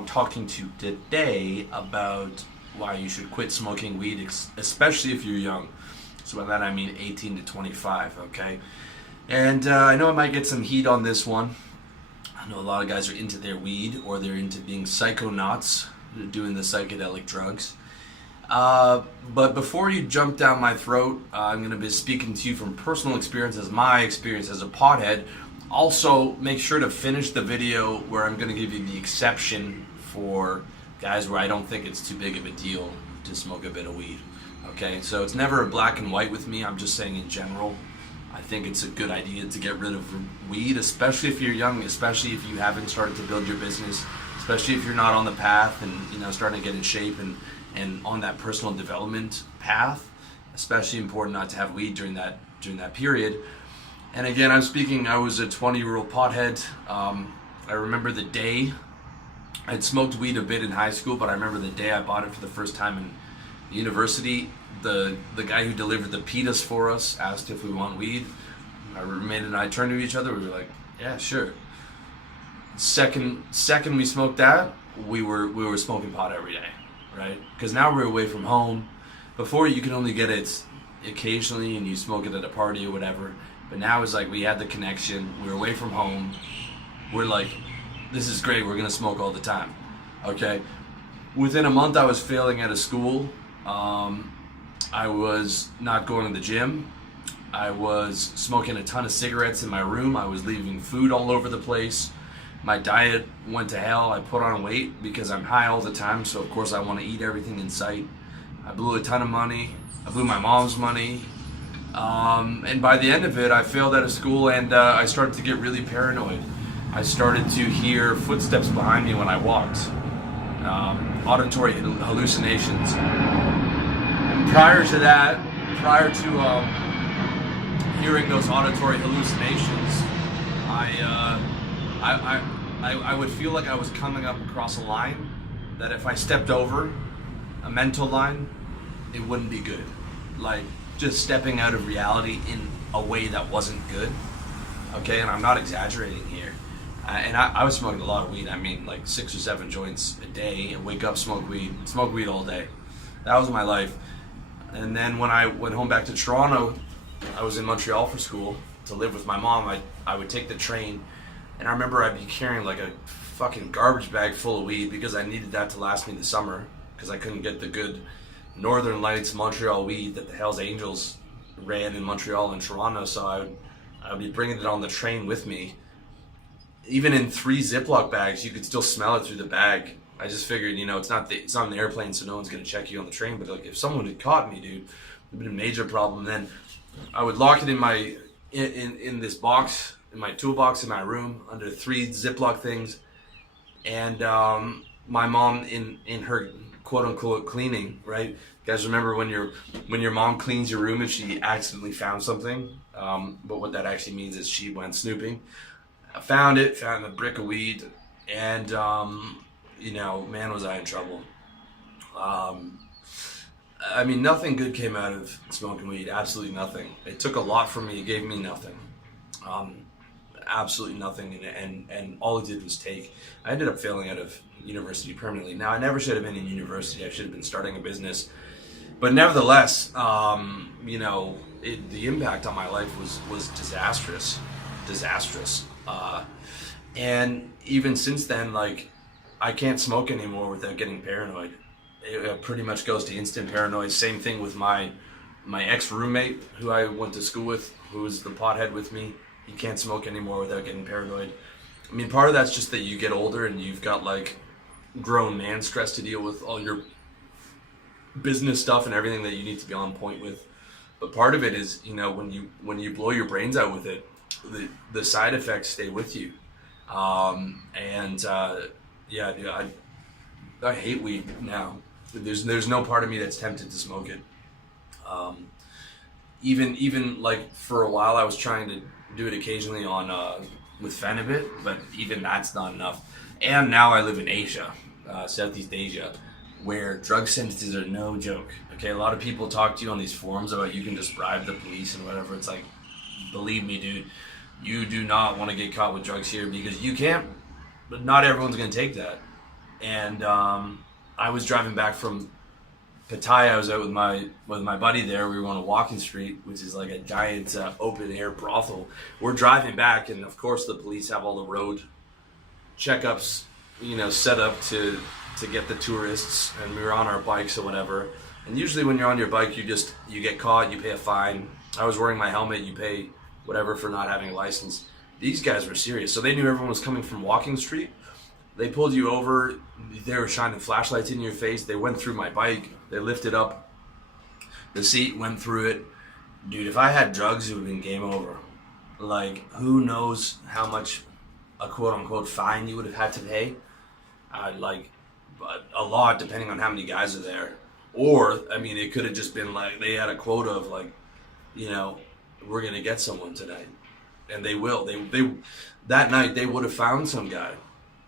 I'm talking to today about why you should quit smoking weed, especially if you're young. So by that I mean 18 to 25, okay? And I know I might get some heat on this one. I know a lot of guys are into their weed, or they're into being psychonauts, doing the psychedelic drugs. But before you jump down my throat, I'm going to be speaking to you from personal experiences, my experience as a pothead. Also, make sure to finish the video where I'm going to give you the exception for guys where I don't think it's too big of a deal to smoke a bit of weed. Okay, so it's never a black and white with me. I'm just saying in general, I think it's a good idea to get rid of weed, especially if you're young, especially if you haven't started to build your business, especially if you're not on the path and starting to get in shape and on that personal development path. Especially important not to have weed during that period. And again, I was a 20-year-old pothead. I remember the day I'd smoked weed a bit in high school, but I remember the day I bought it for the first time in university. The guy who delivered the pitas for us asked if we want weed. My roommate and I turned to each other. We were like, "Yeah, sure." Second we smoked that, we were smoking pot every day, right? Because now we're away from home. Before you could only get it occasionally, and you smoke it at a party or whatever. But now it's like we had the connection. We're away from home. We're like, this is great. We're gonna smoke all the time. Okay. Within a month, I was failing out of school. I was not going to the gym. I was smoking a ton of cigarettes in my room. I was leaving food all over the place. My diet went to hell. I put on weight because I'm high all the time. So of course I want to eat everything in sight. I blew a ton of money. I blew my mom's money. And by the end of it, I failed out of school, and I started to get really paranoid. I started to hear footsteps behind me when I walked. Auditory hallucinations. Prior to that, hearing those auditory hallucinations, I would feel like I was coming up across a line that if I stepped over, a mental line, it wouldn't be good. Like just stepping out of reality in a way that wasn't good. Okay, and I'm not exaggerating here. And I was smoking a lot of weed. I mean, like 6 or 7 joints a day, and wake up, smoke weed all day. That was my life. And then when I went home back to Toronto, I was in Montreal for school to live with my mom. I would take the train, and I remember I'd be carrying like a fucking garbage bag full of weed because I needed that to last me the summer because I couldn't get the good Northern Lights Montreal weed that the Hells Angels ran in Montreal and Toronto. So I would be bringing it on the train with me. Even in 3 Ziploc bags, you could still smell it through the bag. I just figured, it's not an airplane, so no one's gonna check you on the train. But like, if someone had caught me, dude, it'd been a major problem. Then I would lock it in this box, in my toolbox in my room, under 3 Ziploc things. And my mom, in her quote unquote cleaning, right? You guys remember when your mom cleans your room if she accidentally found something? But what that actually means is she went snooping. I found a brick of weed, and man, was I in trouble. I mean, nothing good came out of smoking weed. Absolutely nothing. It took a lot from me. It gave me nothing. Absolutely nothing. And all it did was take. I ended up failing out of university permanently. Now, I never should have been in university. I should have been starting a business. But nevertheless, the impact on my life was disastrous. And even since then, like, I can't smoke anymore without getting paranoid. It pretty much goes to instant paranoia. Same thing with my ex-roommate who I went to school with, who was the pothead with me. He can't smoke anymore without getting paranoid. I mean, part of that's just that you get older and you've got like grown man stress to deal with, all your business stuff and everything that you need to be on point with. But part of it is, when you blow your brains out with it, the side effects stay with you. I hate weed now. There's no part of me that's tempted to smoke it. Even like for a while I was trying to do it occasionally with Phenibut, but even that's not enough. And now I live in Asia, Southeast Asia, where drug sentences are no joke. Okay, a lot of people talk to you on these forums about you can just bribe the police and whatever. It's like, believe me, dude, you do not want to get caught with drugs here because you can't. But not everyone's going to take that. and I was driving back from Pattaya. I was out with my buddy there. We were going to Walking Street, which is like a giant open air brothel. We're driving back, and of course the police have all the road checkups, set up to get the tourists. And we were on our bikes or whatever. And usually when you're on your bike, you get caught, you pay a fine. I was wearing my helmet, you pay whatever for not having a license. These guys were serious, so they knew everyone was coming from Walking Street. They pulled you over. They were shining flashlights in your face. They went through my bike. They lifted up the seat, went through it. Dude, if I had drugs, it would have been game over. Like, who knows how much a quote-unquote fine you would have had to pay? But a lot, depending on how many guys are there. Or, I mean, it could have just been like, they had a quota of like, we're going to get someone tonight. And they will. They that night, they would have found some guy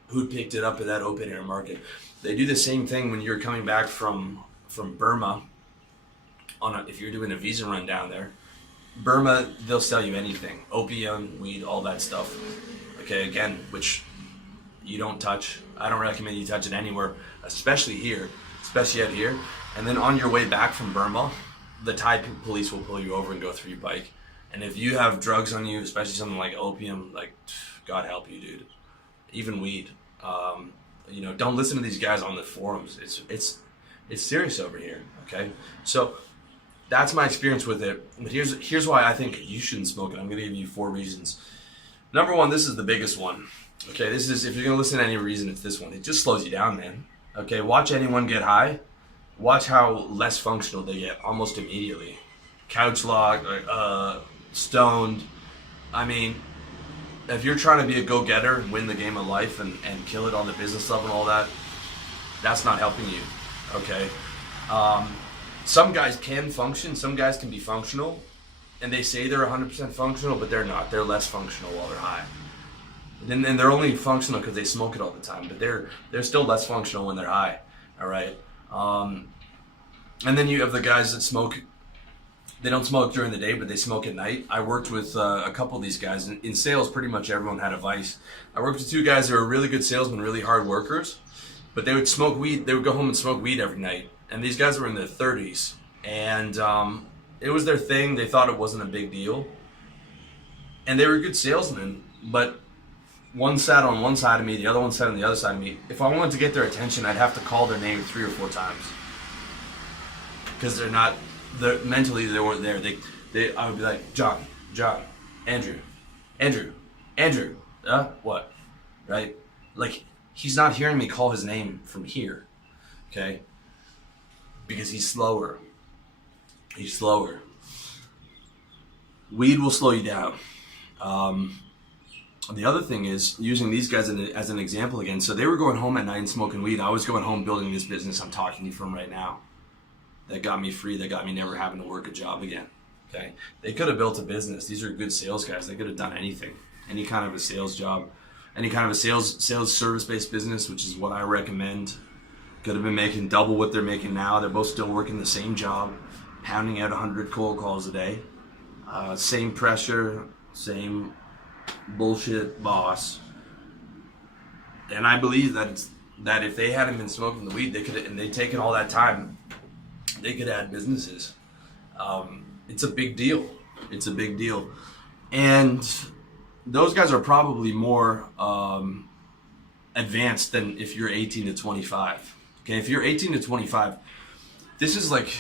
who picked it up at that open air market. They do the same thing when you're coming back from Burma. If you're doing a visa run down there, Burma, they'll sell you anything: opium, weed, all that stuff. Okay, again, which you don't touch. I don't recommend you touch it anywhere, especially out here. And then on your way back from Burma, the Thai police will pull you over and go through your bike. And if you have drugs on you, especially something like opium, like God help you, dude. Even weed. Don't listen to these guys on the forums. It's serious over here. Okay, so that's my experience with it. But here's why I think you shouldn't smoke it. I'm gonna give you 4 reasons. Number 1, this is the biggest one. Okay, this is, if you're gonna listen to any reason, it's this one. It just slows you down, man. Okay, watch anyone get high. Watch how less functional they get almost immediately. Couch locked, stoned. I mean, if you're trying to be a go-getter and win the game of life and kill it on the business level and all that, that's not helping you, okay? Some guys can function, some guys can be functional, and they say they're 100% functional, but they're not. They're less functional while they're high. And they're only functional because they smoke it all the time, but they're still less functional when they're high, all right? And then you have the guys that smoke. They don't smoke during the day, but they smoke at night. I worked with a couple of these guys. In sales, pretty much everyone had a vice. I worked with 2 guys that were really good salesmen, really hard workers, but they would smoke weed. They would go home and smoke weed every night. And these guys were in their 30s. And it was their thing. They thought it wasn't a big deal. And they were good salesmen, but one sat on one side of me, the other one sat on the other side of me. If I wanted to get their attention, I'd have to call their name 3 or 4 times. Because mentally they weren't there. I would be like, John, Andrew, what? Right? Like, he's not hearing me call his name from here, okay? Because he's slower. Weed will slow you down. The other thing is, using these guys as an example again, so they were going home at night and smoking weed. I was going home building this business I'm talking to you from right now. That got me free, that got me never having to work a job again. Okay, they could have built a business. These are good sales guys. They could have done anything, any kind of a sales job, any kind of a sales service-based business, which is what I recommend. Could have been making double what they're making now. They're both still working the same job, pounding out 100 cold calls a day. Same pressure, same bullshit boss. And I believe that if they hadn't been smoking the weed, they'd taken all that time, they could add businesses. It's a big deal. And those guys are probably more advanced than if you're 18 to 25. Okay, if you're 18 to 25, this is like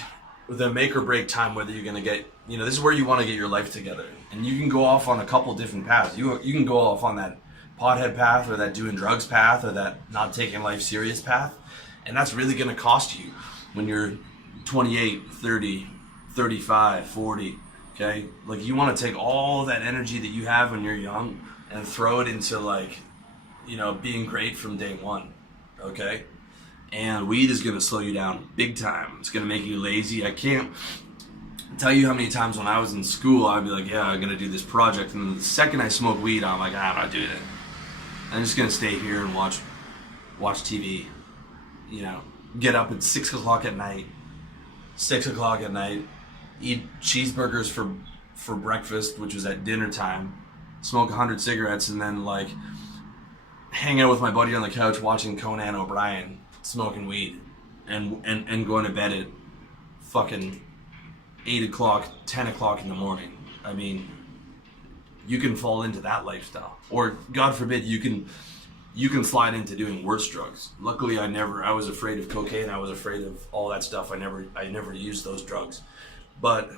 the make or break time whether you're going to get, this is where you want to get your life together. And you can go off on a couple different paths. You can go off on that pothead path, or that doing drugs path, or that not taking life serious path. And that's really going to cost you when you're 28, 30, 35, 40, okay? Like, you want to take all that energy that you have when you're young and throw it into, like, being great from day one, okay? And weed is going to slow you down big time. It's going to make you lazy. I can't tell you how many times when I was in school, I'd be like, yeah, I'm going to do this project. And the second I smoke weed, I'm like, I'm not doing it. I'm just going to stay here and watch TV, get up at 6 o'clock at night, eat cheeseburgers for breakfast, which was at dinner time, smoke 100 cigarettes, and then, like, hang out with my buddy on the couch watching Conan O'Brien smoking weed and going to bed at fucking 8 o'clock, 10 o'clock in the morning. I mean, you can fall into that lifestyle. Or, God forbid, you can slide into doing worse drugs. Luckily, I was afraid of cocaine. I was afraid of all that stuff. I never used those drugs. But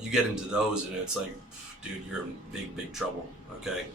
you get into those and it's like, dude, you're in big, big trouble, okay?